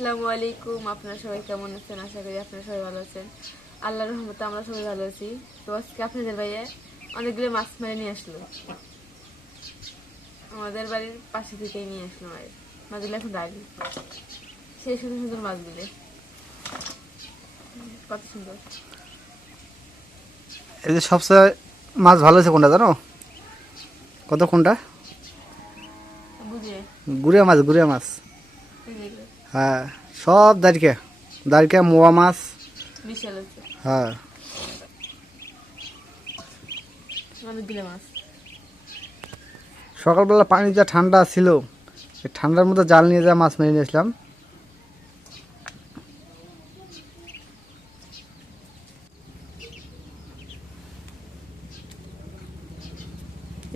আসসালামু আলাইকুম। আপনারা সবাই কেমন আছেন? আশা করি আপনারা সবাই ভালো আছেন। আল্লাহর রহমতে আমরা সবাই ভালো আছি। তো আজকে আপনাদের ভাইয়া অনেকগুলো মাছ মেরে নিয়ে আসলো। আমাদের বাড়ির পাশে থেকেই নিয়ে আসলো মায়ের মাছগুলো এখন ডালি। সেই সুন্দর সুন্দর মাছগুলো। কত সুন্দর। এই যে সবচেয়ে মাছ ভালো আছে কোনটা জানো? কত কোনটা? গুড়িয়া। মাছ গুড়িয়া মাছ। হ্যাঁ সব দাঁড়িকা দাঁড়িকা মোয়া মাছ। হ্যাঁ। সকালবেলা পানি যা ঠান্ডা ছিল ঠান্ডার মধ্যে জাল নিয়ে যা মাছ মেরে নিয়েছিলাম।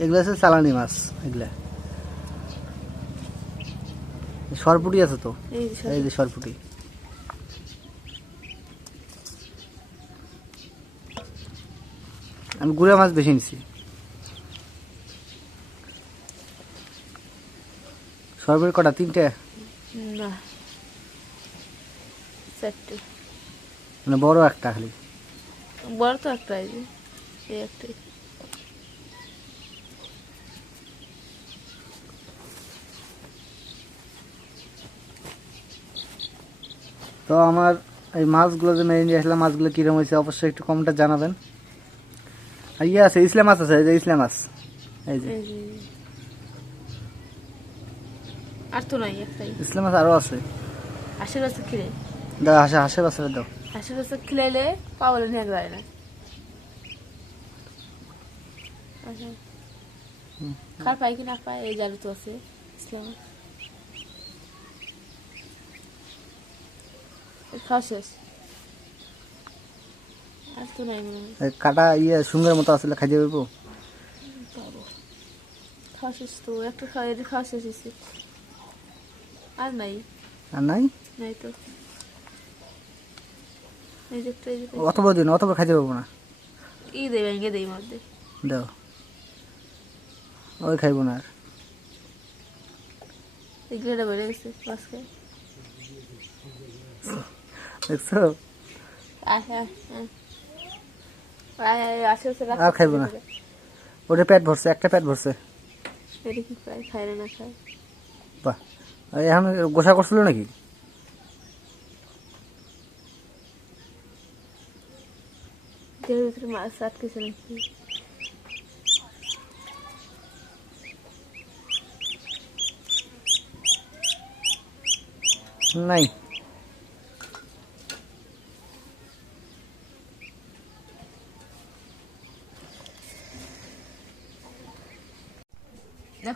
এগুলো আছে চালানি মাছ এগুলা। সরপুটি আছে তো? এই যে সরপুটি। আমি গুড়া মাছ বেশি নিছি। সরপুরি কটা তিনটে? মানে বড় একটা খালি। বড় তো একটা এই যে এই একটাই। তো আমার এই মাছগুলো যে মেরে নিয়ে আসলাম মাছগুলো কিরম হয়েছে অবশ্যই একটু কমটা জানাবেন। আর ইয়ে আছে ইসলাম মাছ আছে এই যে ইসলাম মাছ। এই যে। আর তো নাই একটাই। ইসলাম মাছ আরও আছে। বাচ্চা খিলে দাও হাসে বাচ্চাটা দাও। বাচ্চা খিলাইলে পাওয়ালে নিয়ে যায় না। খার পাই কি না পাই এই জালু তো আছে ইসলাম এই খাওয়া শেষ আর তো নাই মনে হয় এই কাটা ইয়ে সুঙ্গের মতো আসলে খাইতে পারব? পাবো খাওয়া শেষ তো একটা খাওয়া এটা হয়েছে আর নাই? আর নাই? নাই তো। অত বড় দিন অত বড় খাইতে পারব না। ই দেয় ভেঙে দেয় মধ্যে। দাও। ওই খাইবো না আর। এগুলোটা বেড়ে গেছে আজকে দেখছ? আর খাইবো না। ওটা পেট ভরছে একটা পেট ভরছে। বাহ। এখন গোসা করছিল নাকি? মাছ আটকেছে নাকি? নাই।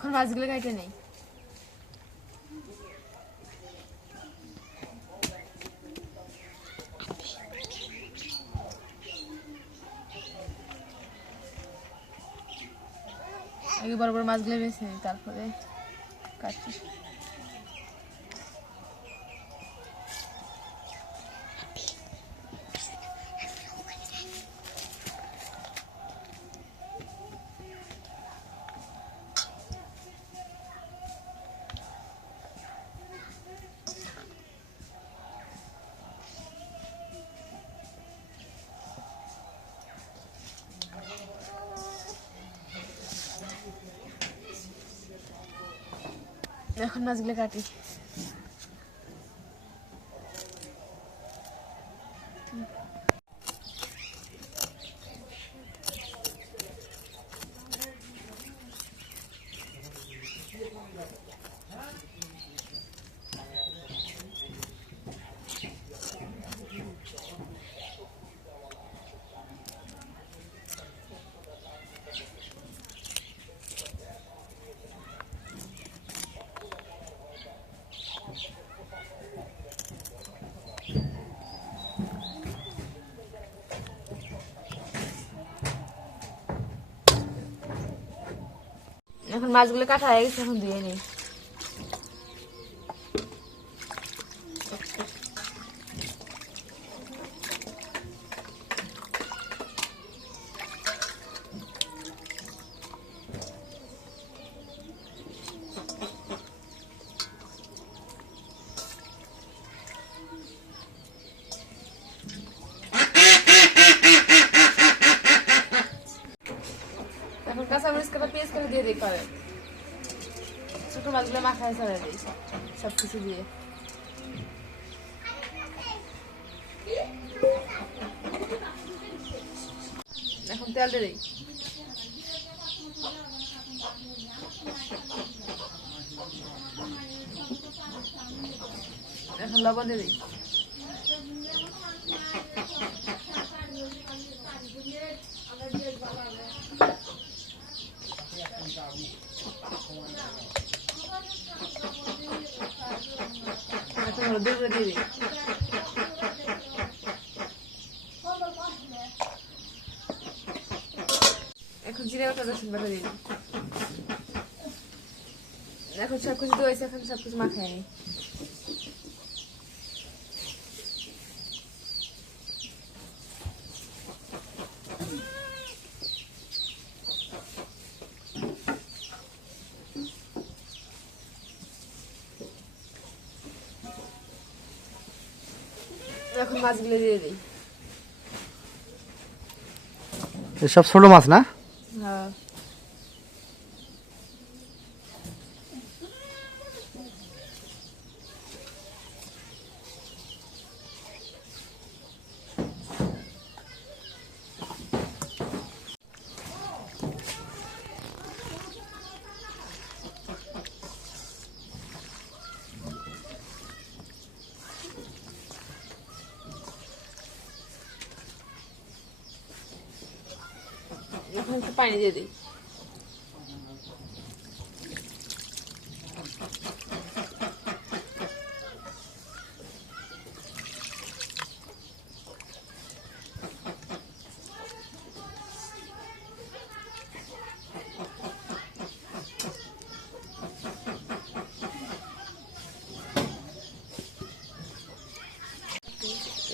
এখন মাছগুলো কাটে নেই। বড় বড় মাছগুলো বেছে তারপরে কাটি এখন মাছগুলো কাটি। এখন মাছগুলো কাটা হয়ে গেছে এখন ধুয়ে নিই দিয়ে করে ছোট মাছগুলো মাখায় চড়াই দিই সব কিছু দিয়ে। এখন তেল দিয়ে দিই। এখন লবণ দিয়ে দিয়ে দিই এখন জিরে ওটা রসুন বাটা দিন এখন সব কিছু এখন সব কিছু মাখাই মাছগুলো দিয়ে দিই। এসব ছোট মাছ না হ্যাঁ এখন একটু পানি দিয়ে দিই।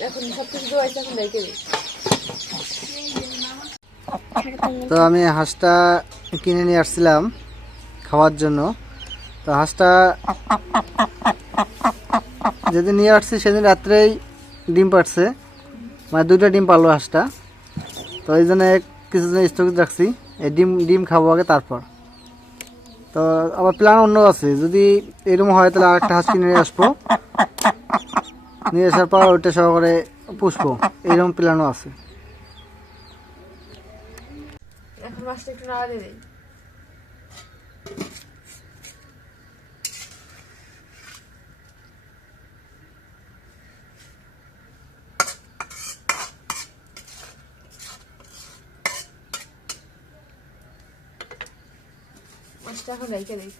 এখন সব কিছু দোয়াইছে এখন রেখে দিই। তো আমি হাঁসটা কিনে নিয়ে আসছিলাম খাওয়ার জন্য। তো হাঁসটা যেদিন নিয়ে আসছি সেদিন রাত্রেই ডিম পাড়ছে। মানে দুইটা ডিম পারল হাঁসটা। তো এই জন্য কিছুদিন স্থগিত রাখছি। এই ডিম ডিম খাব আগে তারপর। তো আবার প্ল্যান অন্য আছে। যদি এরকম হয় তাহলে আরেকটা হাঁস কিনে নিয়ে আসব। নিয়ে আসার পর ওইটা সহকারে পুষবো। এরকম প্ল্যানও আছে। এখন মাছটা একটু নাড়া দিয়ে দিই। মাছটা এখন রেখে দিই।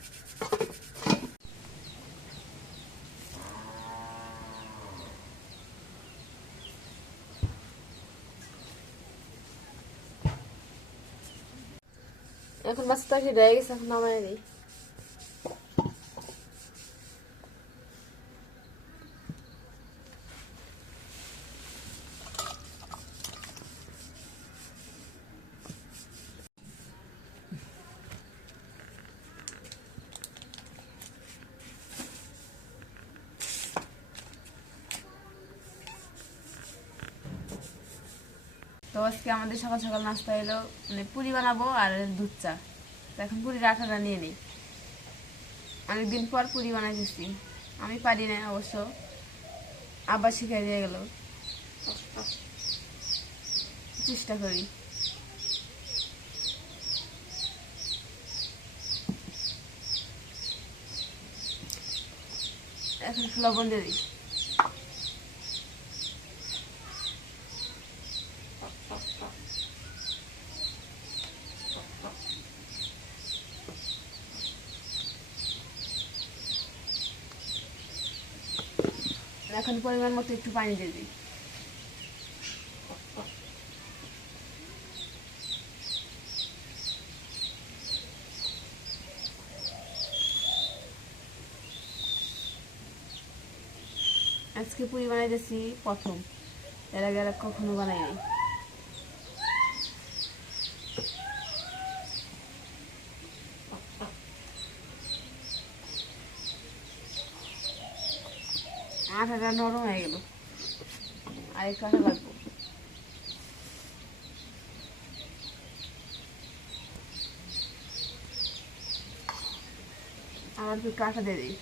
মাছটা কি রয়ে গেছে এখন নামাই দিই তো আজকে আমাদের সকাল সকাল নাস্তা এলো মানে পুরি বানাবো আর দুধ চা। এখন পুরির আটাটা নিয়ে নিই। অনেকদিন পর পুরি বানাইতেছি। আমি পারি না অবশ্য। আবার শিখাই দিয়ে গেল। চেষ্টা করি। এখন লবণ দিয়ে দিই। এখন পরিমাণ মতো একটু পানি দিয়ে দিই। আজকে পুরি বানাইতেছি প্রথম। এর আগে কখনো বানাইনি। আঠাটা নরম হয়ে গেল। আর একটু আঠা লাগবো। আর একটু আঠা দিয়ে দিই।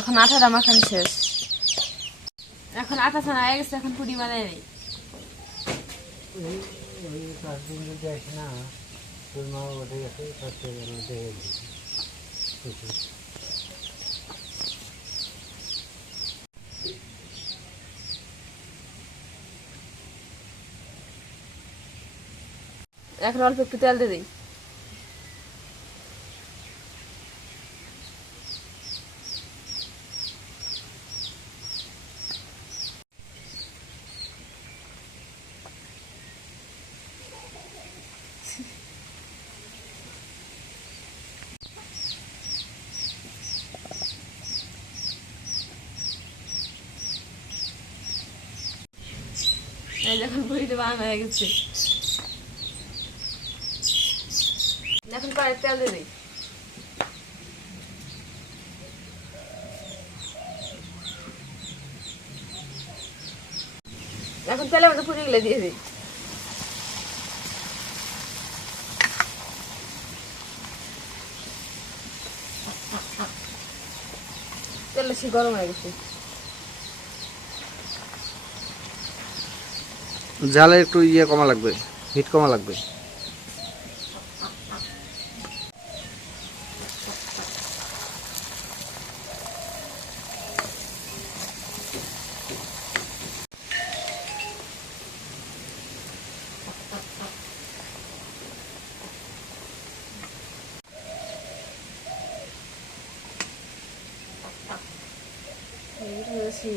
এখন আঠাটা মাখানো শেষ। এখন আটা ছানা হয়ে গেছে, এখন পুরি বানাই নেই। এখন অল্প একটু তেল দিয়ে দিই এই বানানো হয়ে গেছে। এখন কড়াই তেল দিয়ে দিই। এখন তেলের মধ্যে পুরিগুলো দিয়ে দিই। তেল বেশি গরম হয়ে গেছে। জালে একটু ইয়ে কমা লাগবে হিট কমা লাগবে। এইটা বেশি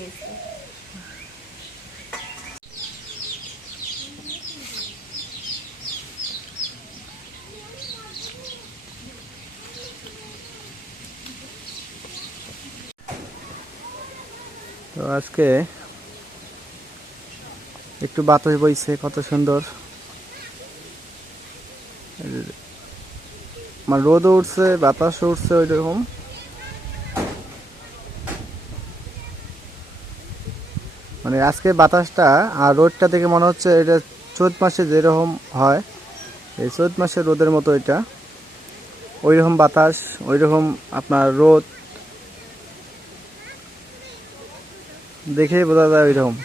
আজকে একটু বাতাস বইছে, কত সুন্দর। মানে রোদ উঠছে বাতাস উঠছে ওই রকম মানে আজকে বাতাসটা আর রোদটা দেখে মনে হচ্ছে এটা চৈত মাসে যেরকম হয়, এই চৈত মাসে রোদের মতো এটা। ওই রকম বাতাস ওই রকম আপনার রোদ। দেখেই বোঝা যায় ওইরকম।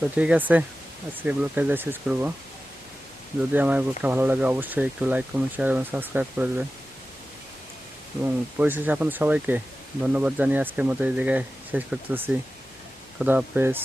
তো ঠিক আছে, আজকে ব্লগটা যা শেষ করব। যদি আমার ব্লগটা ভালো লাগে, অবশ্যই একটু লাইক কমেন্ট শেয়ার এবং সাবস্ক্রাইব করে দেবেন। এবং পরিশেষে আপনাদের সবাইকে ধন্যবাদ জানিয়ে আজকের মতো এই জায়গায় শেষ করতেছি। খুদা হাফেজ।